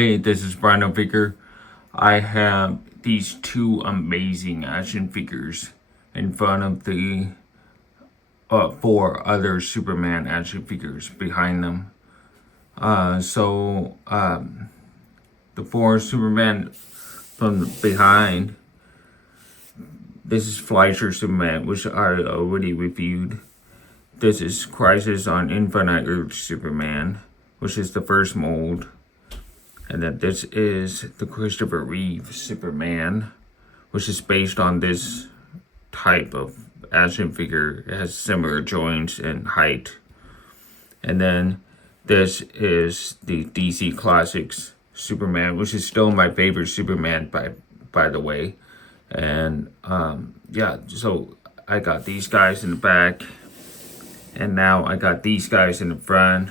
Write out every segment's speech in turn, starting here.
Hey, this is Brandon Figure. I have these two amazing action figures in front of the four other Superman action figures behind them. The four Superman from behind, this is Fleischer Superman, which I already reviewed. This is Crisis on Infinite Earth Superman, which is the first mold. And then this is the Christopher Reeve Superman, which is based on this type of action figure. It has similar joints and height. And then this is the DC Classics Superman, which is still my favorite Superman by the way. And so I got these guys in the back, and now I got these guys in the front.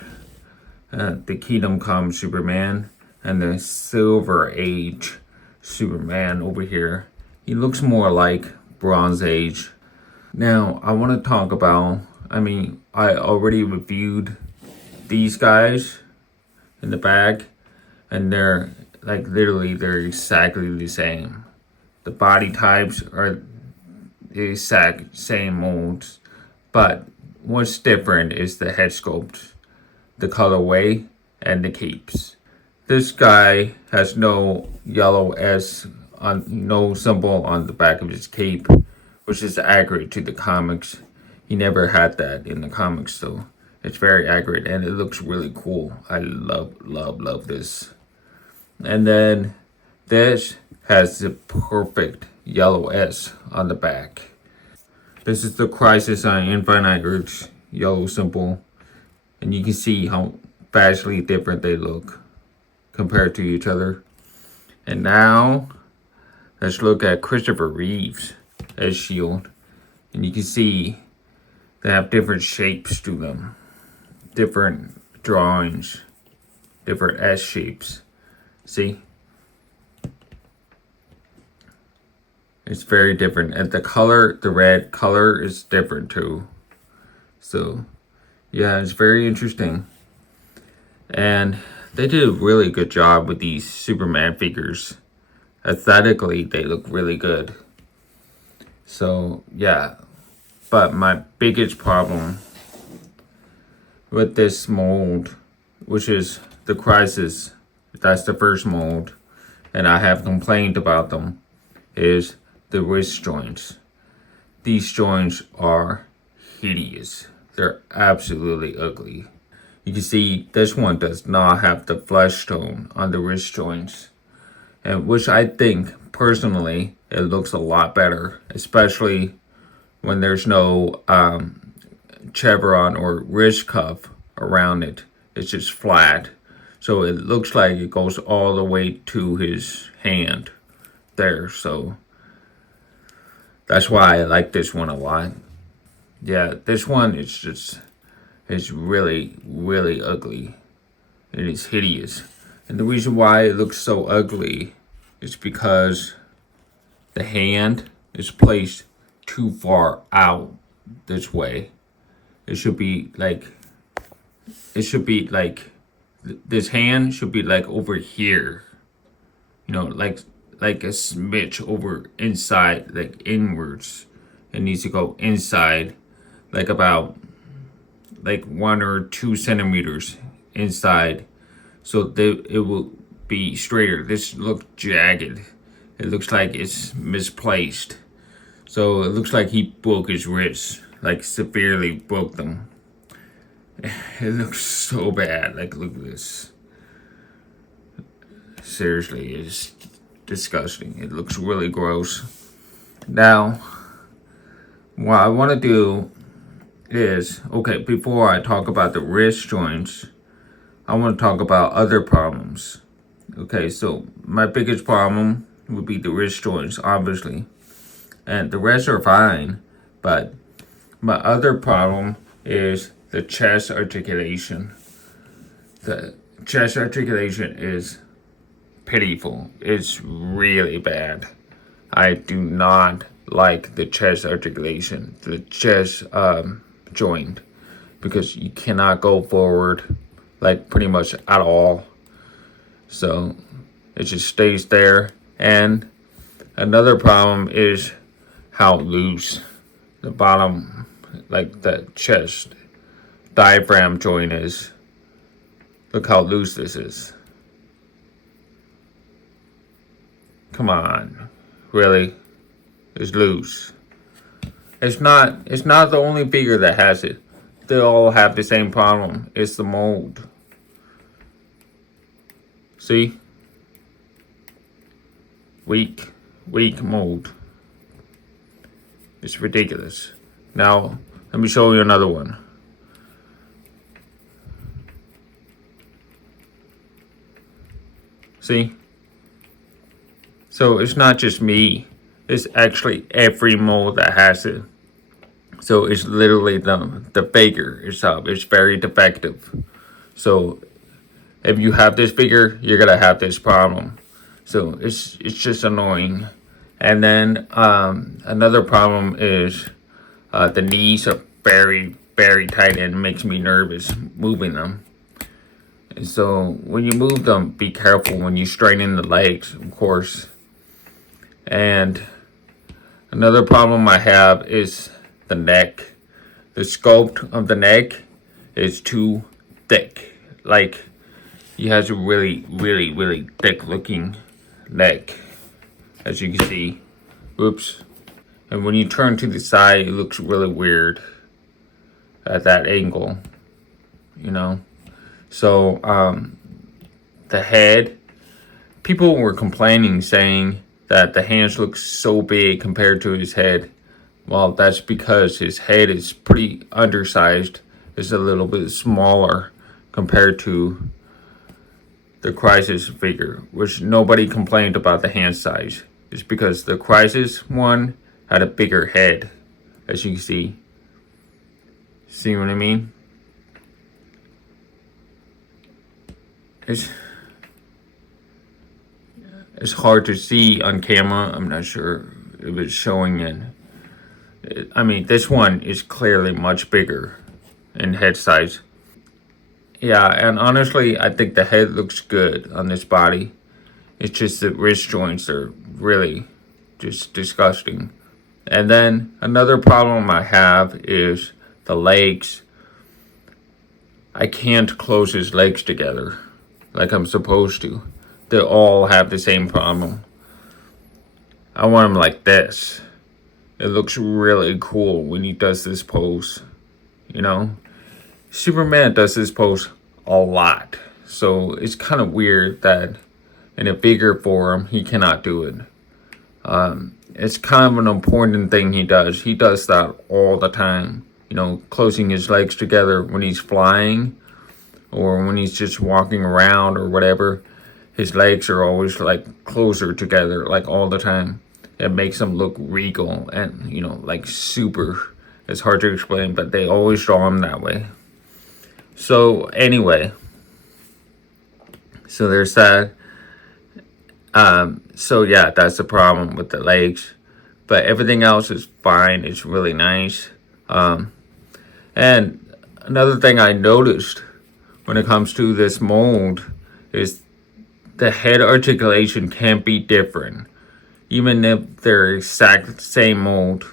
The Kingdom Come Superman and the Silver Age Superman over here. He looks more like Bronze Age. Now, I want to talk about, I already reviewed these guys in the back, and they're they're exactly the same. The body types are the exact same molds, but what's different is the head sculpt, the colorway, and the capes. This guy has no yellow S on, no symbol on the back of his cape, which is accurate to the comics. He never had that in the comics, so it's very accurate and it looks really cool. I love this. And then this has the perfect yellow S on the back. This is the Crisis on Infinite Earth's yellow symbol, and you can see how vastly different they look compared to each other. And now let's look at Christopher Reeve's as shield, and you can see they have different shapes to them, different drawings, different S shapes. See, it's very different, and the red color is different too. So yeah, it's very interesting, and they did a really good job with these Superman figures. Aesthetically, they look really good. So yeah, but my biggest problem with this mold, which is the Crisis, that's the first mold, and I have complained about them, is the wrist joints. These joints are hideous. They're absolutely ugly. You can see this one does not have the flesh tone on the wrist joints, and which I think personally it looks a lot better, especially when there's no chevron or wrist cuff around it. It's just flat, so it looks like it goes all the way to his hand there. So that's why I like this one a lot. Yeah, this one is just, it's really ugly. It is hideous. And the reason why it looks so ugly is because the hand is placed too far out this way. It should be like, this hand should be like over here. You know, like a smidge over inside, like inwards. It needs to go inside, like about 1 or 2 centimeters inside, so it will be straighter. This looks jagged. It looks like it's misplaced. So it looks like he broke his wrists, like severely broke them. It looks so bad. Like, look at this. Seriously, it's disgusting. It looks really gross. Now, what I want to do is, okay, before I talk about the wrist joints, I want to talk about other problems. Okay, so my biggest problem would be the wrist joints, obviously, and the rest are fine, but my other problem is the chest articulation. The chest articulation is pitiful. It's really bad. I do not like the chest articulation, the chest joint, because you cannot go forward like pretty much at all. So it just stays there. And another problem is how loose the bottom, like the chest diaphragm joint is. Look how loose this is. Come on, really? It's loose. It's not the only figure that has it. They all have the same problem. It's the mold. See? Weak mold. It's ridiculous. Now, let me show you another one. See? So it's not just me. It's actually every mold that has it. So it's literally the figure itself. It's very defective. So if you have this figure, you're gonna have this problem. So it's just annoying. And then another problem is the knees are very, very tight and it makes me nervous moving them. And so when you move them, be careful when you straighten the legs, of course. And another problem I have is the neck. The sculpt of the neck is too thick. Like, he has a really, really, really thick looking neck, as you can see. Oops. And when you turn to the side, it looks really weird at that angle, you know. So the head, people were complaining, saying that the hands look so big compared to his head. Well, that's because his head is pretty undersized. It's a little bit smaller compared to the Crisis figure, which nobody complained about the hand size. It's because the Crisis one had a bigger head, as you can see. See what I mean? It's hard to see on camera. I'm not sure if it's showing it. I mean, this one is clearly much bigger in head size. Yeah, and honestly, I think the head looks good on this body. It's just the wrist joints are really just disgusting. And then another problem I have is the legs. I can't close his legs together like I'm supposed to. They all have the same problem. I want him like this. It looks really cool when he does this pose, you know? Superman does this pose a lot. So it's kind of weird that in a bigger form, he cannot do it. It's kind of an important thing he does. He does that all the time. You know, closing his legs together when he's flying or when he's just walking around or whatever. His legs are always like closer together, like all the time. It makes him look regal and, you know, like super. It's hard to explain, but they always draw him that way. So anyway, so there's that. So yeah, that's the problem with the legs, but everything else is fine. It's really nice. And another thing I noticed when it comes to this mold is the head articulation can be different, even if they're exact same mold.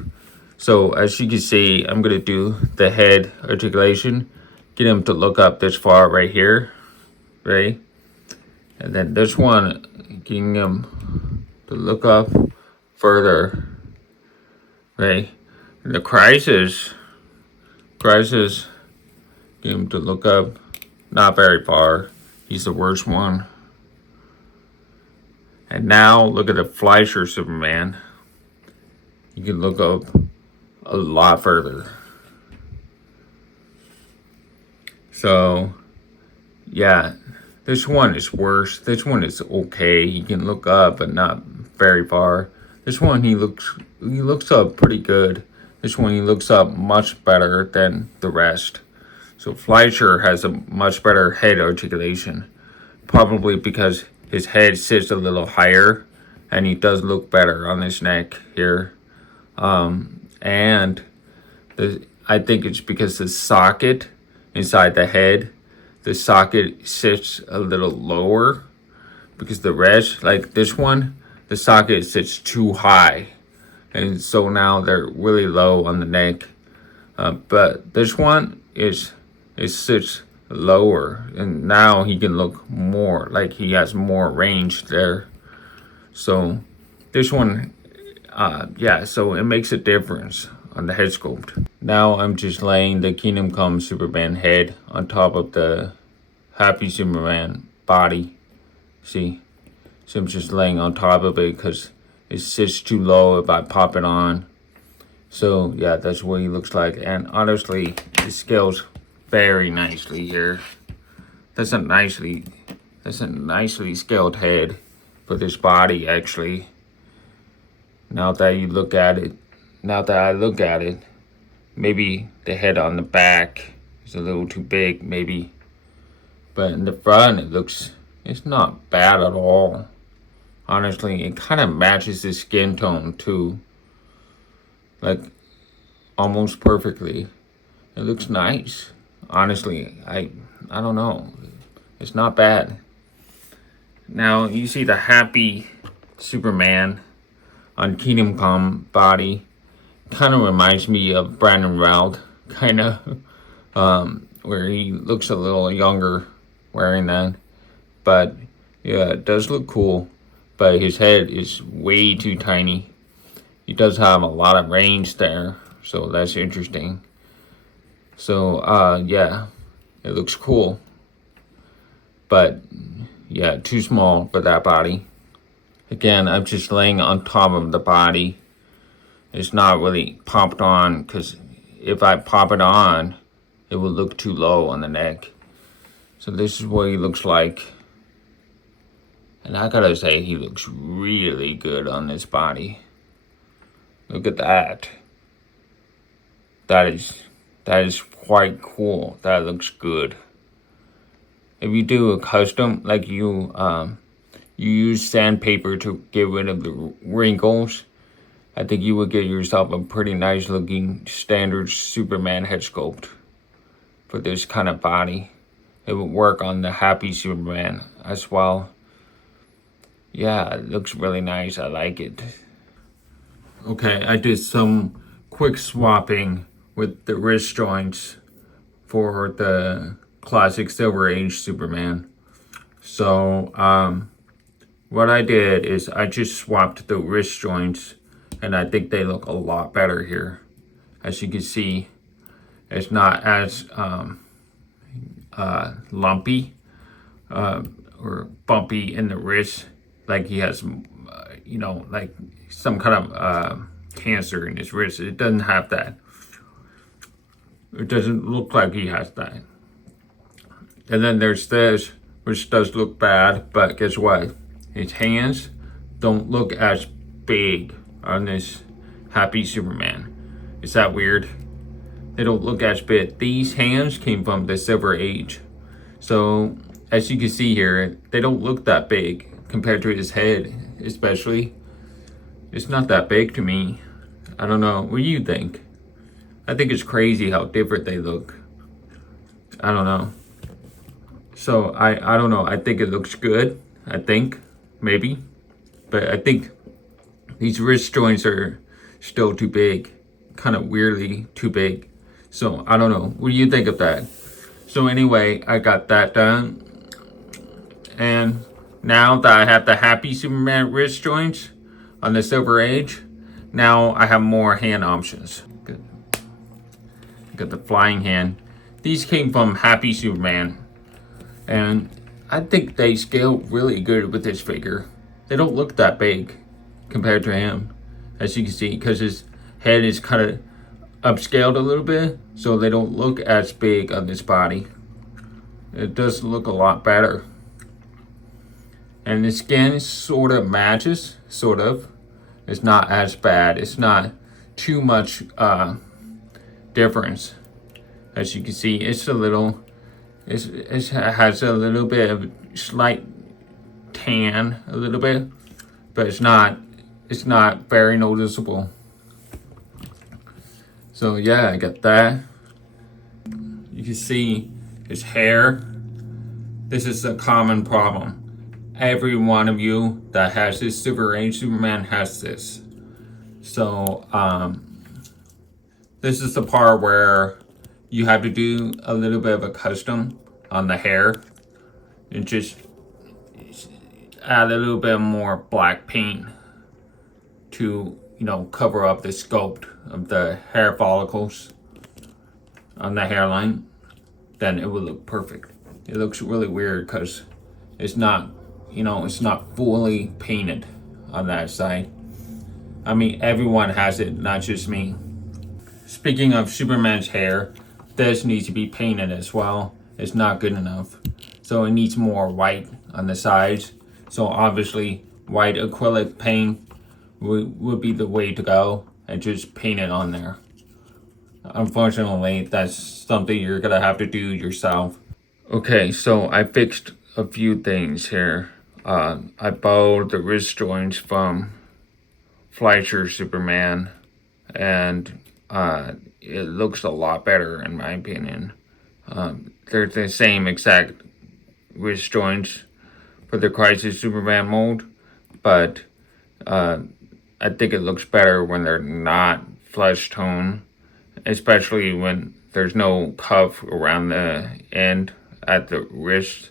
So as you can see, I'm gonna do the head articulation, get him to look up this far right here, right? And then this one, getting him to look up further, right? And the crisis, get him to look up not very far. He's the worst one. And now look at the Fleischer Superman. You can look up a lot further. So, yeah, this one is worse. This one is okay. He can look up, but not very far. This one, he looks up pretty good. This one, he looks up much better than the rest. So Fleischer has a much better head articulation, probably because his head sits a little higher, and he does look better on his neck here. And I think it's because the socket inside the head, the socket sits a little lower, because the rest, like this one, the socket sits too high, and so now they're really low on the neck. But this one it sits lower, and now he can look more like he has more range there. So this one, yeah, so it makes a difference on the head sculpt. Now I'm just laying the Kingdom Come Superman head on top of the Happy Superman body. See? So I'm just laying on top of it because it sits too low if I pop it on. So yeah, that's what he looks like. And honestly, it scales very nicely here. That's a nicely scaled head for this body, actually. Now that I look at it, maybe the head on the back is a little too big, maybe. But in the front, it's not bad at all. Honestly, it kind of matches the skin tone too. Like, almost perfectly. It looks nice. Honestly, I don't know. It's not bad. Now, you see the Happy Superman on Kingdom Come body. Kind of reminds me of Brandon Routh, kind of. Where he looks a little younger wearing that. But, yeah, it does look cool. But his head is way too tiny. He does have a lot of range there. So that's interesting. So, yeah, it looks cool. But, yeah, too small for that body. Again, I'm just laying on top of the body. It's not really popped on because if I pop it on, it will look too low on the neck. So this is what he looks like. And I gotta say, he looks really good on this body. Look at that. That is quite cool. That looks good. If you do a custom, like you use sandpaper to get rid of the wrinkles, I think you would get yourself a pretty nice looking standard Superman head sculpt for this kind of body. It would work on the Happy Superman as well. Yeah, it looks really nice. I like it. Okay, I did some quick swapping with the wrist joints for the classic Silver Age Superman. So, what I did is I just swapped the wrist joints, and I think they look a lot better here. As you can see, it's not as lumpy or bumpy in the wrist, like he has, like some kind of cancer in his wrist. It doesn't have that. It doesn't look like he has that. And then there's this, which does look bad, but guess what? His hands don't look as big on this Happy Superman. Is that weird? They don't look as big. These hands came from the Silver Age. So, as you can see here, they don't look that big compared to his head, especially. It's not that big to me. I don't know. What do you think? I think it's crazy how different they look. I don't know. So, I don't know. I think it looks good. I think. Maybe. But I think these wrist joints are still too big. Kind of weirdly too big. So, I don't know. What do you think of that? So, anyway, I got that done. And now that I have the Happy Superman wrist joints on the Silver Age, now I have more hand options. Good. Got the flying hand. These came from Happy Superman. And I think they scale really good with this figure. They don't look that big compared to him, as you can see, because his head is kind of upscaled a little bit, so they don't look as big on this body. It does look a lot better. And the skin sort of matches, sort of. It's not as bad. It's not too much difference. As you can see, it's a little, it has a little bit of slight tan, a little bit, but it's not very noticeable. So yeah, I got that. You can see his hair. This is a common problem. every one of you that has this Silver Age Superman has this. So this is the part where you have to do a little bit of a custom on the hair and just add a little bit more black paint to, cover up the sculpt of the hair follicles on the hairline. Then it will look perfect. It looks really weird because it's not, it's not fully painted on that side. I mean, everyone has it, not just me. Speaking of Superman's hair, this needs to be painted as well. It's not good enough. So it needs more white on the sides. So obviously, white acrylic paint would be the way to go, and just paint it on there. Unfortunately, that's something you're gonna have to do yourself. Okay, so I fixed a few things here. I bowed the wrist joints from Fleischer Superman, and it looks a lot better in my opinion. They're the same exact wrist joints for the Crisis Superman mold, but I think it looks better when they're not flesh tone, especially when there's no cuff around the end at the wrist.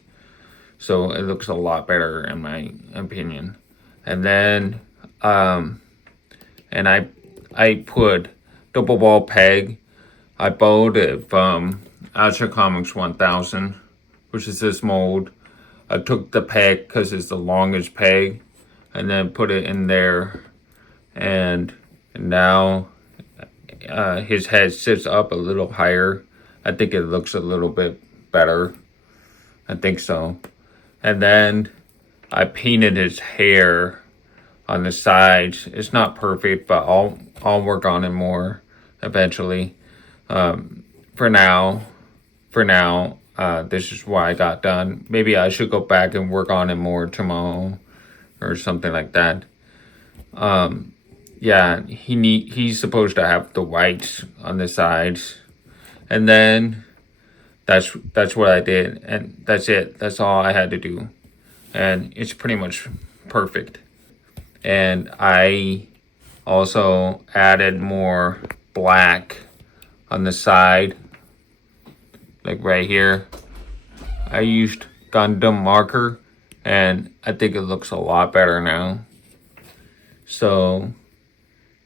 So it looks a lot better in my opinion. And then and I put double ball peg. I bowed it from Action Comics 1000, which is this mold. I took the peg because it's the longest peg, and then put it in there, and now his head sits up a little higher. I think it looks a little bit better. I think so. And then I painted his hair on the sides. It's not perfect, but I'll work on it more eventually. For now, this is what I got done. Maybe I should go back and work on it more tomorrow or something like that. Yeah, he's supposed to have the whites on the sides, and then that's what I did, and that's it. That's all I had to do, and it's pretty much perfect. And I also added more black on the side, like right here. I used Gundam marker, and I think it looks a lot better now. So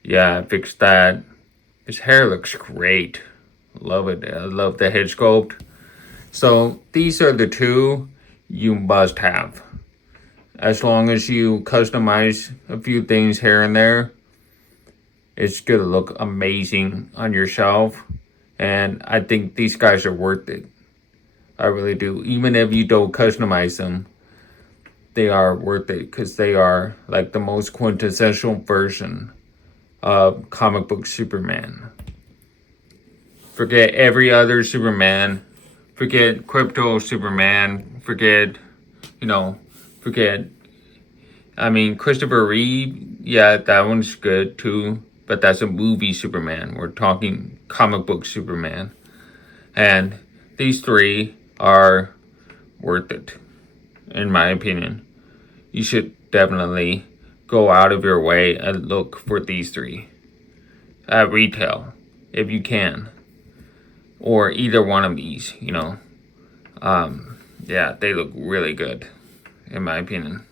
yeah, I fixed that. His hair looks great. Love it. I love the head sculpt. So these are the two you must have. As long as you customize a few things here and there, it's gonna look amazing on your shelf. And I think these guys are worth it. I really do. Even if you don't customize them, they are worth it because they are like the most quintessential version of comic book Superman. Forget every other Superman. Forget Crypto Superman. Forget. I mean, Christopher Reeve. Yeah, that one's good too. But that's a movie Superman. We're talking comic book Superman. And these three are worth it, in my opinion. You should definitely go out of your way and look for these three at retail, if you can. Or either one of these, Yeah, they look really good, in my opinion.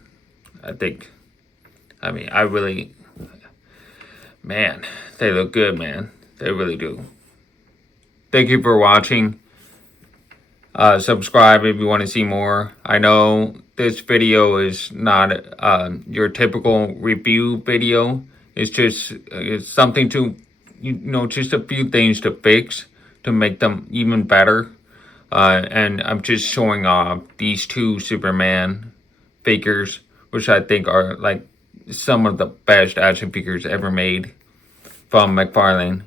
Man, they look good, man. They really do. Thank you for watching. Subscribe if you want to see more. I know this video is not your typical review video. It's something to, just a few things to fix to make them even better. And I'm just showing off these two Superman figures, which I think are like some of the best action figures ever made from McFarlane.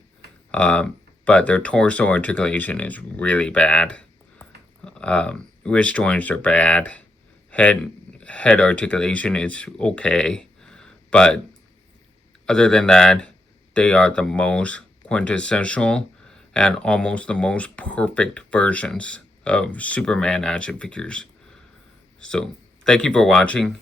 But their torso articulation is really bad. Wrist joints are bad. Head articulation is okay. But other than that, they are the most quintessential and almost the most perfect versions of Superman action figures. So Thank you for watching.